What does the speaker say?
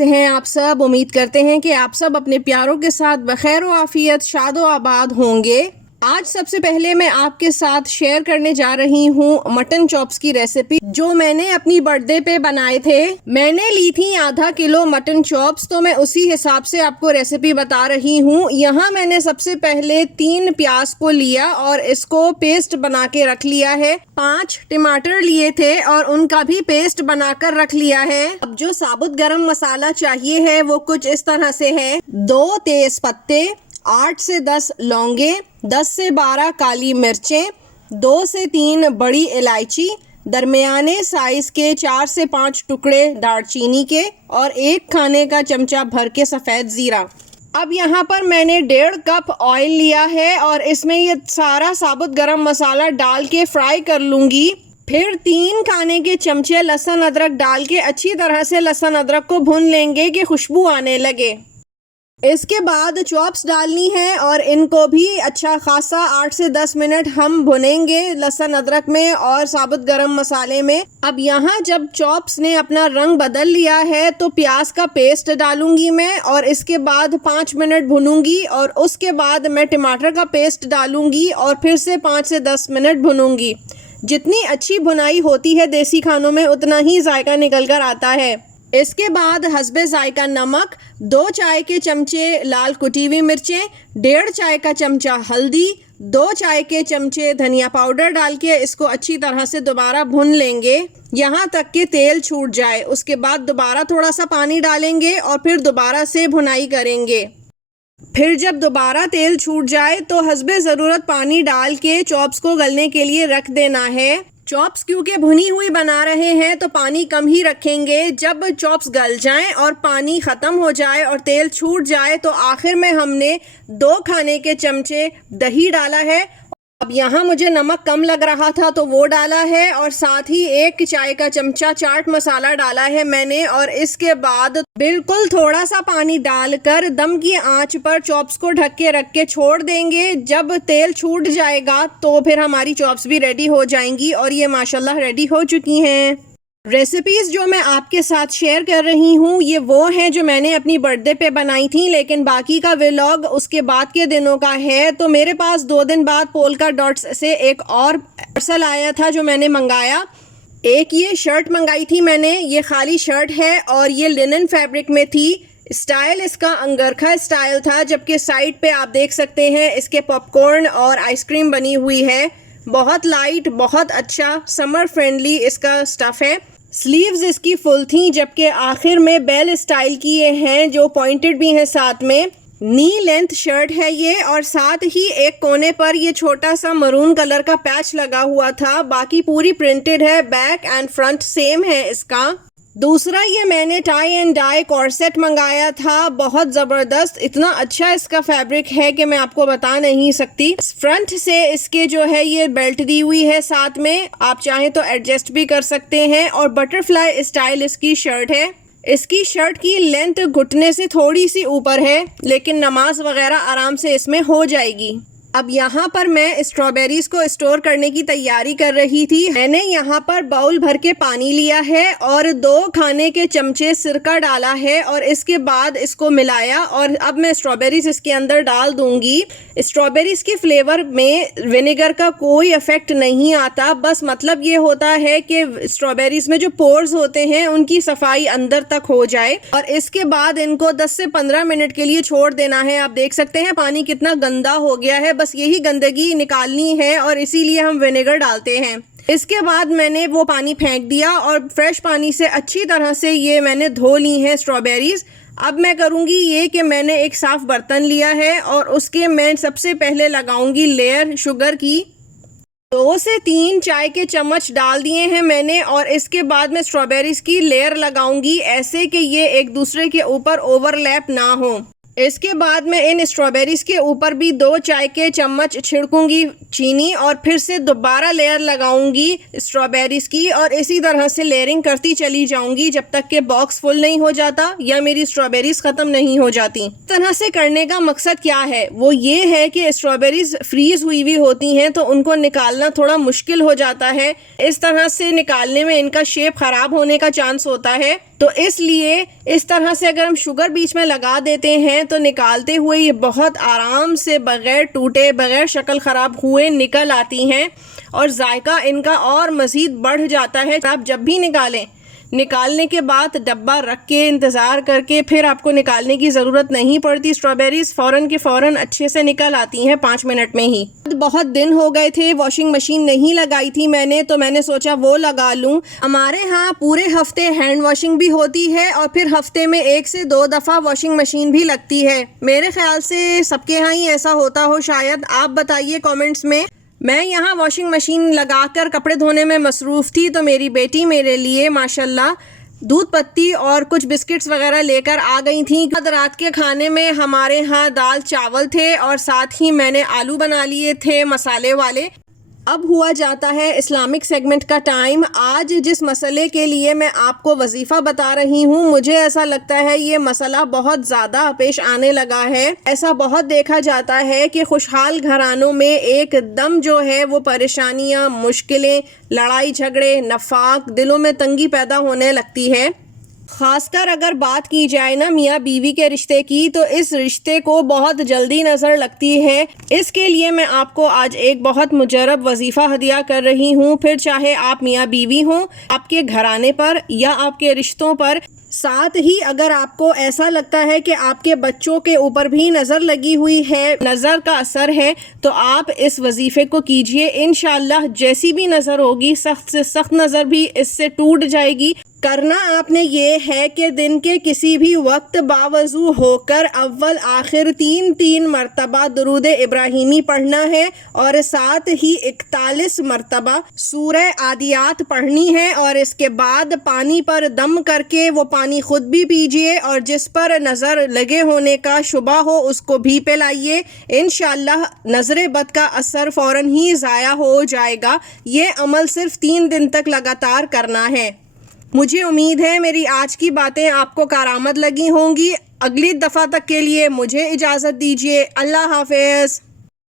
कैसे हैं आप सब। उम्मीद करते हैं कि आप सब अपने प्यारों के साथ बखैर व आफियत शादो आबाद होंगे। आज सबसे पहले मैं आपके साथ शेयर करने जा रही हूँ मटन चॉप्स की रेसिपी, जो मैंने अपनी बर्थडे पे बनाए थे। मैंने ली थी आधा किलो मटन चॉप्स, तो मैं उसी हिसाब से आपको रेसिपी बता रही हूँ। यहाँ मैंने सबसे पहले 3 प्याज को लिया और इसको पेस्ट बना के रख लिया है। 5 टमाटर लिए थे और उनका भी पेस्ट बनाकर रख लिया है। अब जो साबुत गरम मसाला चाहिए है वो कुछ इस तरह से है। 2 तेज पत्ते, 8 से 10 लौंगे, 10 से 12 काली मिर्चें, 2 से 3 बड़ी इलायची, दरमियाने साइज के 4 से 5 टुकड़े दालचीनी के और 1 खाने का चमचा भर के सफ़ेद ज़ीरा। अब यहाँ पर मैंने 1.5 कप ऑयल लिया है और इसमें ये सारा साबुत गरम मसाला डाल के फ्राई कर लूँगी। फिर 3 खाने के चमचे लहसुन अदरक डाल के अच्छी तरह से लहसुन अदरक को भून लेंगे कि खुशबू आने लगे। इसके बाद चॉप्स डालनी है और इनको भी अच्छा खासा 8 से 10 मिनट हम भुनेंगे लहसुन अदरक में और साबुत गरम मसाले में। अब यहाँ जब चॉप्स ने अपना रंग बदल लिया है तो प्याज का पेस्ट डालूंगी मैं और इसके बाद 5 मिनट भुनूंगी और उसके बाद मैं टमाटर का पेस्ट डालूंगी और फिर से 5 से 10 मिनट भुनूंगी। जितनी अच्छी भुनाई होती है देसी खानों में उतना ही जायका निकल कर आता है। इसके बाद हस्बे जायका नमक, 2 चाय के चमचे लाल कुटी हुई मिर्चें, 1.5 चाय का चमचा हल्दी, 2 चाय के चमचे धनिया पाउडर डाल के इसको अच्छी तरह से दोबारा भून लेंगे यहाँ तक कि तेल छूट जाए। उसके बाद दोबारा थोड़ा सा पानी डालेंगे और फिर दोबारा से भुनाई करेंगे। फिर जब दोबारा तेल छूट जाए तो हस्बे ज़रूरत पानी डाल के चॉप्स को गलने के लिए रख देना है। चॉप्स क्योंकि भुनी हुई बना रहे हैं तो पानी कम ही रखेंगे। जब चॉप्स गल जाएं और पानी ख़त्म हो जाए और तेल छूट जाए तो आखिर में हमने 2 खाने के चमचे दही डाला है। अब यहाँ मुझे नमक कम लग रहा था तो वो डाला है और साथ ही 1 चाय का चमचा चाट मसाला डाला है मैंने। और इसके बाद बिल्कुल थोड़ा सा पानी डालकर दम की आंच पर चॉप्स को ढक के रख के छोड़ देंगे। जब तेल छूट जाएगा तो फिर हमारी चॉप्स भी रेडी हो जाएंगी और ये माशाल्लाह रेडी हो चुकी हैं। रेसिपीज़ जो मैं आपके साथ शेयर कर रही हूँ ये वो हैं जो मैंने अपनी बर्थडे पे बनाई थी, लेकिन बाकी का व्लॉग उसके बाद के दिनों का है। तो मेरे पास 2 दिन बाद पोल्का डॉट्स से एक और पार्सल आया था जो मैंने मंगाया। एक ये शर्ट मंगाई थी मैंने, ये खाली शर्ट है और ये लिनन फैब्रिक में थी। स्टाइल इसका अंगरखा स्टाइल था, जबकि साइड पे आप देख सकते हैं इसके पॉपकॉर्न और आइसक्रीम बनी हुई है। बहुत लाइट, बहुत अच्छा समर फ्रेंडली इसका स्टफ़ है। स्लीव्स इसकी फुल थी, जबकि आखिर में बेल स्टाइल की ये हैं जो पॉइंटेड भी हैं साथ में। नी लेंथ शर्ट है ये और साथ ही एक कोने पर ये छोटा सा मरून कलर का पैच लगा हुआ था। बाकी पूरी प्रिंटेड है, बैक एंड फ्रंट सेम है इसका। दूसरा ये मैंने टाई एंड डाई कॉर्सेट मंगाया था, बहुत ज़बरदस्त, इतना अच्छा इसका फैब्रिक है कि मैं आपको बता नहीं सकती। फ्रंट से इसके जो है ये बेल्ट दी हुई है साथ में, आप चाहें तो एडजस्ट भी कर सकते हैं। और बटरफ्लाई स्टाइल इसकी शर्ट है। इसकी शर्ट की लेंथ घुटने से थोड़ी सी ऊपर है, लेकिन नमाज वगैरह आराम से इसमें हो जाएगी। अब यहाँ पर मैं स्ट्रॉबेरीज को स्टोर करने की तैयारी कर रही थी। मैंने यहाँ पर बाउल भर के पानी लिया है और 2 खाने के चमचे सिरका डाला है और इसके बाद इसको मिलाया और अब मैं स्ट्रॉबेरीज इसके अंदर डाल दूंगी। स्ट्रॉबेरीज के फ्लेवर में विनेगर का कोई इफेक्ट नहीं आता, बस मतलब ये होता है कि स्ट्रॉबेरीज में जो पोर्स होते हैं उनकी सफाई अंदर तक हो जाए। और इसके बाद इनको 10 से 15 मिनट के लिए छोड़ देना है। आप देख सकते हैं पानी कितना गंदा हो गया है, बस यही गंदगी निकालनी है और इसीलिए हम विनेगर डालते हैं। इसके बाद मैंने वो पानी फेंक दिया और फ्रेश पानी से अच्छी तरह से ये मैंने धो ली हैं स्ट्रॉबेरीज। अब मैं करूँगी ये कि मैंने एक साफ़ बर्तन लिया है और उसके मैं सबसे पहले लगाऊंगी लेयर शुगर की। 2 से 3 चाय के चम्मच डाल दिए हैं मैंने और इसके बाद मैं स्ट्रॉबेरीज की लेयर लगाऊंगी ऐसे कि ये एक दूसरे के ऊपर ओवरलैप ना हो। इसके बाद मैं इन स्ट्रॉबेरीज के ऊपर भी 2 चाय के चम्मच छिड़कूंगी चीनी और फिर से दोबारा लेयर लगाऊंगी स्ट्रॉबेरीज की और इसी तरह से लेयरिंग करती चली जाऊंगी जब तक कि बॉक्स फुल नहीं हो जाता या मेरी स्ट्रॉबेरीज ख़त्म नहीं हो जाती। इस तरह से करने का मकसद क्या है, वो ये है कि स्ट्रॉबेरीज फ्रीज हुई हुई होती हैं तो उनको निकालना थोड़ा मुश्किल हो जाता है। इस तरह से निकालने में इनका शेप ख़राब होने का चांस होता है। तो इसलिए इस तरह से अगर हम शुगर बीच में लगा देते हैं तो निकालते हुए ये बहुत आराम से बग़ैर टूटे, बग़ैर शक्ल ख़राब हुए निकल आती हैं और जायका इनका और मज़ीद बढ़ जाता है। आप जब भी निकालें, निकालने के बाद डब्बा रख के इंतज़ार करके फिर आपको निकालने की ज़रूरत नहीं पड़ती। स्ट्रॉबेरीज़ फ़ौरन के फ़ौरन अच्छे से निकल आती हैं 5 मिनट में ही। बहुत दिन हो गए थे वॉशिंग मशीन नहीं लगाई थी मैंने, तो मैंने सोचा वो लगा लूँ। हमारे यहाँ पूरे हफ्ते हैंड वॉशिंग भी होती है और फिर हफ्ते में 1 से 2 दफ़ा वॉशिंग मशीन भी लगती है। मेरे ख्याल से सबके यहाँ ही ऐसा होता हो शायद, आप बताइए कमेंट्स में। मैं यहाँ वॉशिंग मशीन लगाकर कपड़े धोने में मसरूफ़ थी तो मेरी बेटी मेरे लिए माशाल्लाह दूध पत्ती और कुछ बिस्किट्स वगैरह लेकर आ गई थी। रात के खाने में हमारे यहाँ दाल चावल थे और साथ ही मैंने आलू बना लिए थे मसाले वाले। अब हुआ जाता है इस्लामिक सेगमेंट का टाइम। आज जिस मसले के लिए मैं आपको वजीफ़ा बता रही हूँ, मुझे ऐसा लगता है ये मसला बहुत ज़्यादा पेश आने लगा है। ऐसा बहुत देखा जाता है कि खुशहाल घरानों में एकदम जो है वो परेशानियाँ, मुश्किलें, लड़ाई झगड़े, नफाक, दिलों में तंगी पैदा होने लगती है। ख़ासकर अगर बात की जाए ना मियाँ बीवी के रिश्ते की, तो इस रिश्ते को बहुत जल्दी नज़र लगती है। इसके लिए मैं आपको आज एक बहुत मुजरब वजीफ़ा हदिया कर रही हूँ। फिर चाहे आप मियाँ बीवी हों, आपके घराने पर या आपके रिश्तों पर। साथ ही अगर आपको ऐसा लगता है कि आपके बच्चों के ऊपर भी नज़र लगी हुई है, नज़र का असर है, तो आप इस वजीफ़े को कीजिए। इंशाअल्लाह जैसी भी नज़र होगी, सख्त से सख्त नज़र भी इससे टूट जाएगी। करना आपने ये है कि दिन के किसी भी वक्त बावजू होकर अव्वल आखिर 3 मरतबा दुरूद इब्राहिमी पढ़ना है और साथ ही 41 मरतबा सूरह आदियात पढ़नी है। और इसके बाद पानी पर दम करके वो पानी खुद भी पीजिए और जिस पर नज़र लगे होने का शुबा हो उसको भी पिलाइए। इंशाअल्लाह नज़र बद का असर फ़ौरन ही ज़ाया हो जाएगा। ये अमल सिर्फ 3 दिन तक लगातार करना है। मुझे उम्मीद है मेरी आज की बातें आपको कारआमद लगी होंगी। अगली दफ़ा तक के लिए मुझे इजाज़त दीजिए। अल्लाह हाफ़िज़।